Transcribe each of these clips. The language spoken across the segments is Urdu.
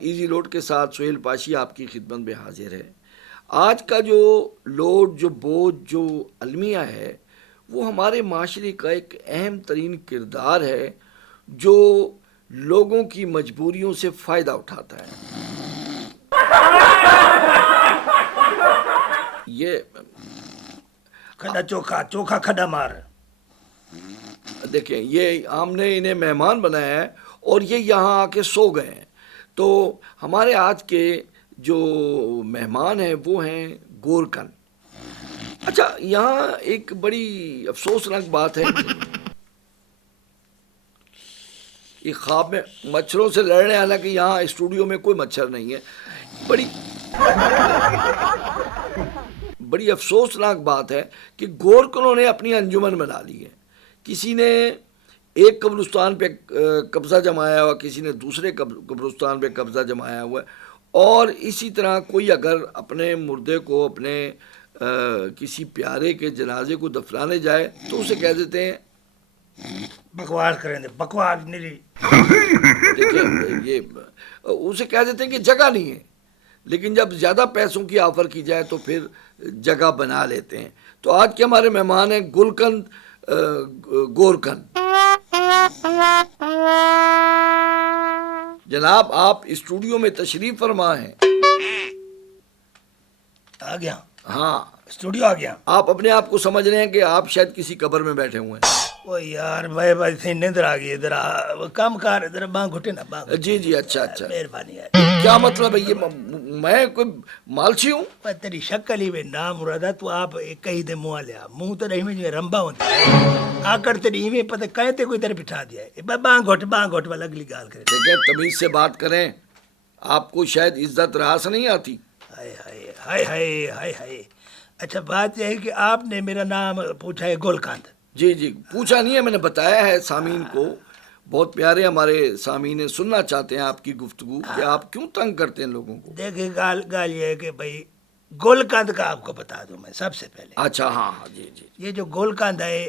ایزی لوڈ کے ساتھ سہیل پاشی آپ کی خدمت میں حاضر ہے۔ آج کا جو لوڈ، جو بوجھ، جو المیہ ہے، وہ ہمارے معاشرے کا ایک اہم ترین کردار ہے جو لوگوں کی مجبوریوں سے فائدہ اٹھاتا ہے۔ یہ کھڈا چوکھا چوکھا کھڈا مار۔ دیکھیں، یہ ہم نے انہیں مہمان بنایا ہے اور یہ یہاں آ کے سو گئے ہیں۔ تو ہمارے آج کے جو مہمان ہیں وہ ہیں گورکن۔ اچھا، یہاں ایک بڑی افسوسناک بات ہے، یہ خواب میں مچھروں سے لڑنے، حالانکہ یہاں اسٹوڈیو میں کوئی مچھر نہیں ہے۔ بڑی افسوسناک بات ہے کہ گورکنوں نے اپنی انجمن بنا لی ہے۔ کسی نے ایک قبرستان پہ قبضہ جمایا ہوا، کسی نے دوسرے قبرستان پہ قبضہ جمایا ہوا ہے، اور اسی طرح کوئی اگر اپنے مردے کو، اپنے کسی پیارے کے جنازے کو دفنانے جائے تو اسے کہہ دیتے ہیں بکواس کریں دے، بکواس نہیں۔ دیکھیں، یہ اسے کہہ دیتے ہیں کہ جگہ نہیں ہے، لیکن جب زیادہ پیسوں کی آفر کی جائے تو پھر جگہ بنا لیتے ہیں۔ تو آج کے ہمارے مہمان ہیں گلکند گورکن۔ جناب، آپ اسٹوڈیو میں تشریف فرما ہیں۔ آ گیا؟ ہاں، اسٹوڈیو آ گیا۔ آپ اپنے آپ کو سمجھ رہے ہیں کہ آپ شاید کسی قبر میں بیٹھے ہوئے ہیں۔ وہ یار بھائی سے نیندر آ گئی، ادھر کام کار، ادھر بانگ گھٹے نا بانگ۔ جی، اچھا۔ مہربانی ہے۔ کیا مطلب ہے؟ یہ میں کوئی مالچی ہوں؟ تیری شکل ہی میں نام مرادہ تو آپ کہیں دے منہ لیا، منہ تو نہیں میں رمبا ہوتا ہے آکر تیری میں پتہ کہتے کوئی ادھر بٹھا دیا ہے۔ بانگ گھٹ والا اگلی گال کرے۔ دیکھیں، تمیز سے بات کریں، آپ کو شاید عزت راس نہیں آتی۔ ہائے ہائے ہائے ہائے ہائے ہائے۔ اچھا، بات یہ ہے کہ آپ نے میرا نام پوچھا ہے گولکند۔ جی، پوچھا نہیں ہے، میں نے بتایا ہے سامعین کو۔ بہت پیارے ہمارے سامعین سننا چاہتے ہیں آپ کی گفتگو کہ آپ کیوں تنگ کرتے ہیں لوگوں کو۔ دیکھیں، گال یہ ہے کہ بھائی گولکند کا آپ کو بتا دوں میں سب سے پہلے۔ اچھا، ہاں، جی۔ یہ جو گولکند ہے،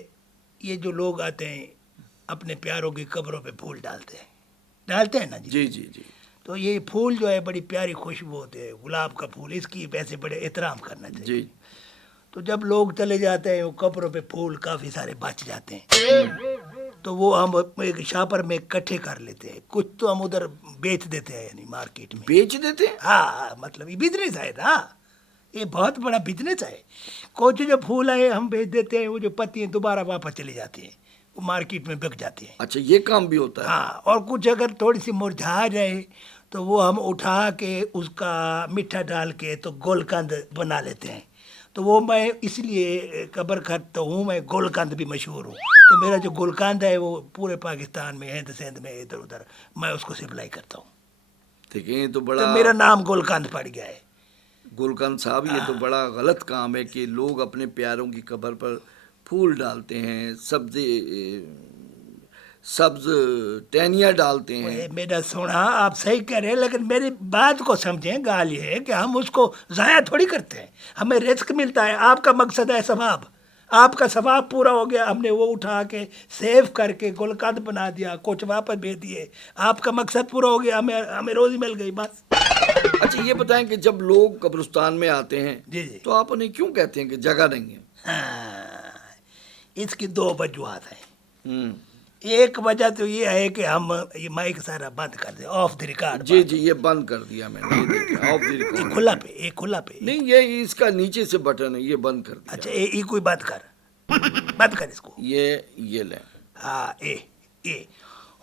یہ جو لوگ آتے ہیں اپنے پیاروں کی قبروں پہ پھول ڈالتے ہیں نا جی۔ تو یہ پھول جو ہے بڑی پیاری خوشبو ہوتے ہیں، گلاب کا پھول، اس کی ویسے بڑے احترام کرنا چاہیے۔ جی۔ تو جب لوگ چلے جاتے ہیں وہ قبروں پہ پھول کافی سارے بچ جاتے ہیں، تو وہ ہم ایک شاپر میں اکٹھے کر لیتے ہیں، کچھ تو ہم ادھر بیچ دیتے ہیں، یعنی مارکیٹ میں بیچ دیتے ہیں؟ ہاں، مطلب یہ بزنس ہے نا، یہ بہت بڑا بزنس ہے۔ کچھ جو پھول آئے ہم بیچ دیتے ہیں، وہ جو پتی ہیں دوبارہ واپس چلی جاتی ہیں، وہ مارکیٹ میں بک جاتی ہیں۔ اچھا، یہ کام بھی ہوتا ہے؟ ہاں، اور کچھ اگر تھوڑی سی مرجھا جائے تو وہ ہم اٹھا کے اس کا میٹھا ڈال کے تو گولکند بنا لیتے ہیں۔ تو وہ میں اس لیے قبر کھٹ تو ہوں، میں گولکند بھی مشہور ہوں۔ تو میرا جو گولکند ہے وہ پورے پاکستان میں، ہند سندھ میں، ادھر ادھر میں اس کو سپلائی کرتا ہوں۔ دیکھیں، یہ تو تو بڑا میرا نام گولکند پڑ گیا ہے۔ گلکند صاحب، یہ تو بڑا غلط کام ہے کہ لوگ اپنے پیاروں کی قبر پر پھول ڈالتے ہیں، سبز ٹہنیاں ڈالتے ہیں۔ میرا سونا، آپ صحیح کہہ رہے ہیں، لیکن میری بات کو سمجھیں۔ گال یہ ہے کہ ہم اس کو ضائع تھوڑی کرتے ہیں، ہمیں رزق ملتا ہے۔ آپ کا مقصد ہے ثواب، آپ کا ثواب پورا ہو گیا، ہم نے وہ اٹھا کے سیو کر کے گلکند بنا دیا، کچھ واپس بھیج دیے، آپ کا مقصد پورا ہو گیا، ہمیں روزی مل گئی، بس۔ اچھا، یہ بتائیں کہ جب لوگ قبرستان میں آتے ہیں جی تو آپ انہیں کیوں کہتے ہیں کہ جگہ نہیں ہے؟ ہاں، اس کی دو وجوہات ہیں۔ ایک وجہ تو یہ ہے کہ ہم یہ مائک سارا بند کر دیں، آف دی ریکارڈ۔ جی، یہ بند کر دیا میں نے، یہ دیکھیں، آف دی ریکارڈ۔ کھلا پہ، ایک کھلا پہ نہیں، یہ اس کا نیچے سے بٹن ہے، یہ بند کر دیا۔ اچھا، یہ کوئی بند کر اس کو۔ یہ لیں۔ ہاں، اے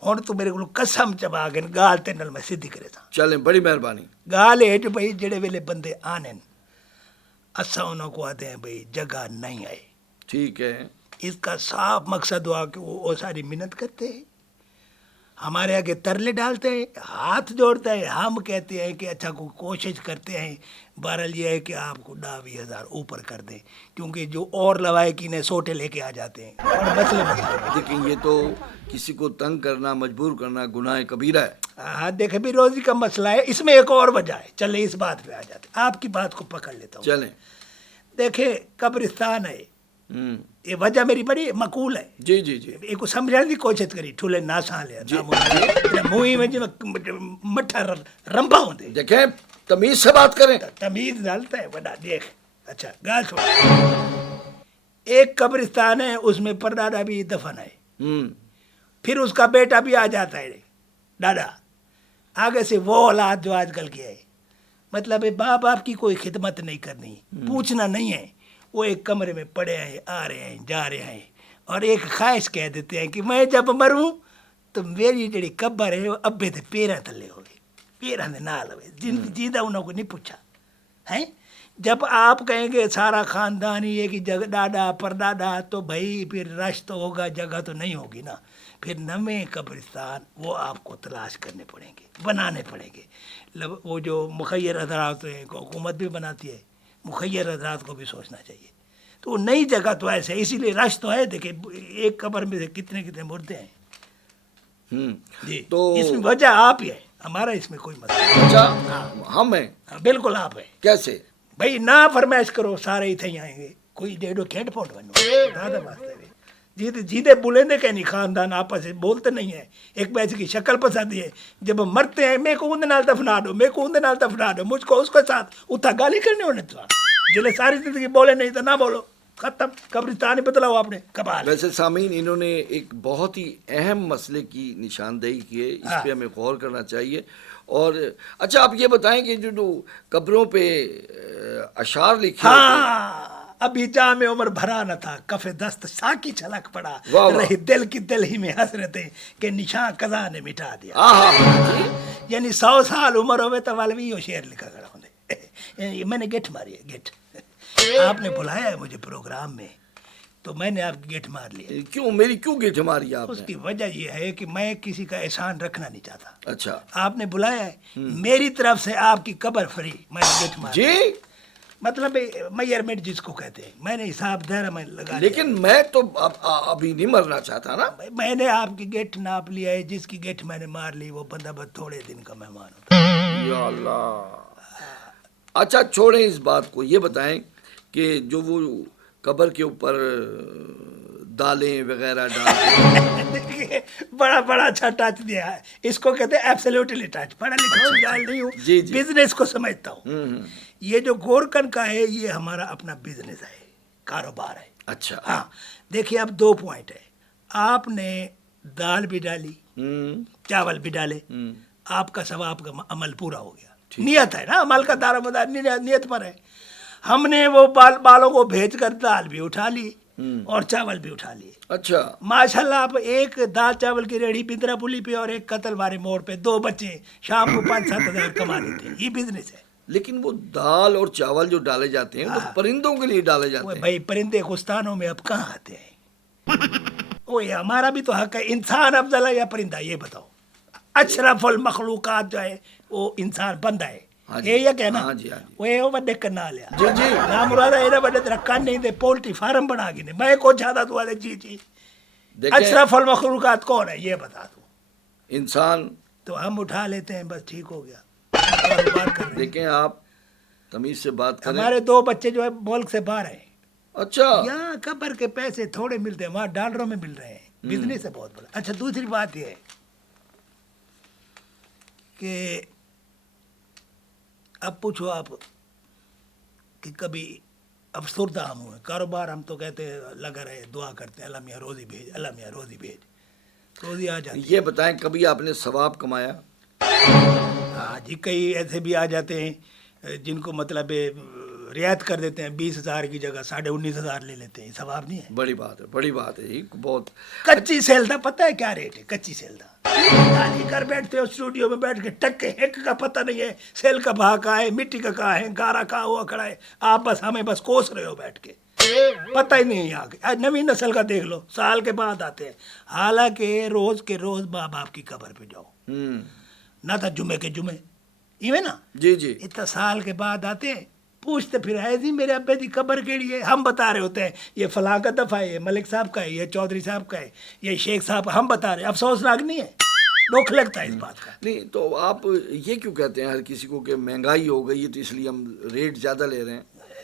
ہوں تو میرے کو قسم چبا گئے گال تے نال میں سیدھی کرے تھا۔ چلیں، بڑی مہربانی۔ گال ہے جو بھائی جڑے ویلے بندے آنے اسا انہوں کو آتے ہیں بھائی جگہ نہیں آئے، ٹھیک ہے۔ اس کا صاف مقصد ہوا کہ وہ ساری محنت کرتے ہیں، ہمارے آگے ترلے ڈالتے ہیں، ہاتھ جوڑتے ہیں، ہم کہتے ہیں کہ اچھا کوشش کرتے ہیں، بہرحال یہ ہے کہ آپ کو 20,000 اوپر کر دیں، کیونکہ جو اور لوائق انہیں سوٹے لے کے آ جاتے ہیں اور مسئلے دیکھیں، یہ تو کسی کو تنگ کرنا، مجبور کرنا گناہ کبیرہ ہے۔ ہاں، دیکھیں بھی روزی کا مسئلہ ہے، اس میں ایک اور وجہ ہے۔ چلے اس بات پہ آ جاتے، آپ کی بات کو پکڑ لیتا ہوں۔ چلیں۔ دیکھیں، قبرستان ہے، یہ وجہ میری بڑی مقول ہے. جی جی جی ایک سمجھنے کی کوشش کری ٹھولے نہ سا لیا منہ میں جی مٹھا رمبا ہوندے. دیکھیں تمیز سے بات کریں. تمیز ڈالتا ہے بڑا دیکھ. اچھا گال چھوڑ. ایک قبرستان ہے اس میں پردادا بھی دفن ہے. پھر اس کا بیٹا بھی آ جاتا ہے دادا. آگے سے وہ اولاد جو آج کل کی ہے مطلب ماں باپ کی کوئی خدمت نہیں کرنی پوچھنا نہیں ہے. وہ ایک کمرے میں پڑے ہیں آ رہے ہیں جا رہے ہیں اور ایک خواہش کہہ دیتے ہیں کہ میں جب مروں تو میری جڑی قبر ہے وہ ابے دے پیراں تھلے ہوگی پیراں دے نال ہوئے جیندہ انہوں کو نہیں پوچھا ہے. جب آپ کہیں گے سارا خاندان ہی ہے کہ ڈاڈا پردادا تو بھائی پھر رش تو ہوگا جگہ تو نہیں ہوگی نا. پھر نئے قبرستان وہ آپ کو تلاش کرنے پڑیں گے بنانے پڑیں گے. وہ جو مخیر حضرات ہیں حکومت بھی بناتی ہے مخیر حضرات کو بھی سوچنا چاہیے. تو نئی جگہ تو ایسے اسی لیے رش تو ہے. دیکھیں ایک قبر میں سے کتنے کتنے مردے ہیں. جی تو اس میں وجہ آپ ہی ہے ہمارا اس میں کوئی مسئلہ نہیں. اچھا ہم ہیں بالکل آپ ہیں. کیسے بھائی نہ فرمائش کرو سارے ہی تھے آئیں گے کوئی ڈیڑھو کھیٹ پھوٹ بنو جیتے بولیں دے کہ نہیں خاندان آپس سے بولتے نہیں ہیں. ایک پیسے کی شکل پسند ہے جب مرتے ہیں میں کو اندے نال دفنا دو میں کو اندے نال دفنا دو مجھ کو اس کے ساتھ اتھا گالی کرنے ہونے تو جلے ساری زندگی بولے نہیں تو نہ بولو ختم. قبرستان ہی بدلاؤ آپ نے کبال. ویسے سامعین انہوں نے ایک بہت ہی اہم مسئلے کی نشاندہی کی ہے. اس پہ ہمیں غور کرنا چاہیے. اور اچھا آپ یہ بتائیں کہ جو قبروں پہ اشعار لکھے ابھی جام عمر بھرا نہ تھا کف دست ساکی چھلک پڑا رہی دل کی دل ہی میں حسرتیں کہ نشاں قضا نے مٹا دیا. یعنی 100 سال عمر ہوئے تو والوی وہ شعر لکھا کر ہوندے. میں نے گیٹ ماری ہے گیٹ. آپ نے بلایا ہے مجھے پروگرام میں تو میں نے آپ کی گیٹ مار لیا. کیوں میری کیوں گیٹ ماری آپ اس کی وجہ یہ ہے کہ میں کسی کا احسان رکھنا نہیں چاہتا. اچھا آپ نے بلایا ہے میری طرف سے آپ کی قبر فری میں نے گیٹ مار جی مطلب میئرمنٹ جس کو کہتے ہیں میں نے حساب دائرہ میں لگا. لیکن میں تو ابھی نہیں مرنا چاہتا نا. میں نے آپ کی گیٹ ناپ لیا ہے. جس کی گیٹ میں نے مار لی وہ بندہ بس تھوڑے دن کا مہمان ہوتا. یا اللہ. اچھا چھوڑیں اس بات کو. یہ بتائیں کہ جو وہ قبر کے اوپر دالیں وغیرہ دیکھیے بڑا بڑا اچھا ٹچ دیا ہے. اس کو کہتے ہیں ایبسلیوٹلی ٹچ. پڑھا لکھا جال نہیں ہوں بزنس کو سمجھتا ہوں. یہ جو گورکن کا ہے یہ ہمارا اپنا بزنس ہے کاروبار ہے. اچھا ہاں دیکھیے اب 2 پوائنٹ ہے. آپ نے دال بھی ڈالی چاول بھی ڈالے آپ کا ثواب کا عمل پورا ہو گیا. نیت ہے نا عمل کا دار و مدار نیت پر ہے. ہم نے وہ بالوں کو بھیج کر دال بھی اٹھا لی اور چاول بھی اٹھا لیے. اچھا ماشاءاللہ آپ ایک دال چاول کی ریڑھی بندرا پلی پہ اور ایک قتل والے موڑ پہ 2 بچے شام کو 5-7 ہزار کما لیتے ہیں. یہ بزنس ہے. لیکن وہ دال اور چاول جو ڈالے جاتے ہیں وہ پرندوں کے لیے ڈالے جاتے ہیں. بھائی پرندے گستانوں میں اب کہاں آتے ہیں. وہ ہمارا بھی تو حق ہے. انسان افضل ہے یا پرندہ یہ بتاؤ. اشرف المخلوقات جو ہے وہ انسان بندہ ہے. یہ کہنا وہ بڑے کرنا لیا نہ مراد ہے بڑے رکھان نہیں دے پولٹری فارم بنا کے میں کو چاہتا تو جی جی اشرف المخلوقات کون ہے یہ بتا دو. انسان تو ہم اٹھا لیتے ہیں بس ٹھیک ہو گیا. دیکھیں آپ تمیز سے بات کریں. ہمارے 2 بچے جو ہے ملک سے باہر ہیں. اچھا یہاں قبر کے پیسے تھوڑے ملتے ہیں وہاں ڈالروں میں مل رہے ہیں. بزنس ہے بہت بڑا. اچھا دوسری بات یہ ہے کہ اب پوچھو آپ کہ کبھی افسردہ ہم ہوئے کاروبار ہم تو کہتے ہیں لگا رہے دعا کرتے ہیں اللہ میاں روزی بھیج اللہ میاں روزی بھیج روزی آ جاتی. یہ بتائیں کبھی آپ نے ثواب کمایا؟ ہاں جی کئی ایسے بھی آ جاتے ہیں جن کو مطلب رعایت کر دیتے ہیں 20,000 کی جگہ 19,500 لے لیتے ہیں. ثواب نہیں ہے. بڑی بات ہے بڑی بات ہے. یہ بہت کچی سیلدہ پتہ ہے کیا ریٹ ہے کچی سیلدہ کر بیٹھتے ہو اسٹوڈیو میں بیٹھ کے ٹک کے ایک کا پتہ نہیں ہے سیل کا بھا کا ہے مٹی کا کہاں ہے گارا کہاں ہوا کھڑا ہے. آپ بس ہمیں بس کوس رہے ہو بیٹھ کے پتہ ہی نہیں ہے. آگے نویں نسل کا دیکھ لو سال کے بعد آتے ہیں. حالانکہ روز کے روز ماں باپ کی قبر پہ جاؤ نہ تھا جمعے کے جمعے ایویں نا جی جی اتنا سال کے بعد آتے ہیں پوچھتے پھر ہے جی میرے ابے دی قبر کیڑی ہے. ہم بتا رہے ہوتے ہیں یہ فلاں کا دفعہ ہے یہ ملک صاحب کا ہے یہ چودھری صاحب کا ہے یہ شیخ صاحب ہم بتا رہے ہیں. افسوسناک نہیں ہے دکھ لگتا ہے اس بات کا. نہیں تو آپ یہ کیوں کہتے ہیں ہر کسی کو کہ مہنگائی ہو گئی ہے تو اس لیے ہم ریٹ زیادہ لے رہے ہیں؟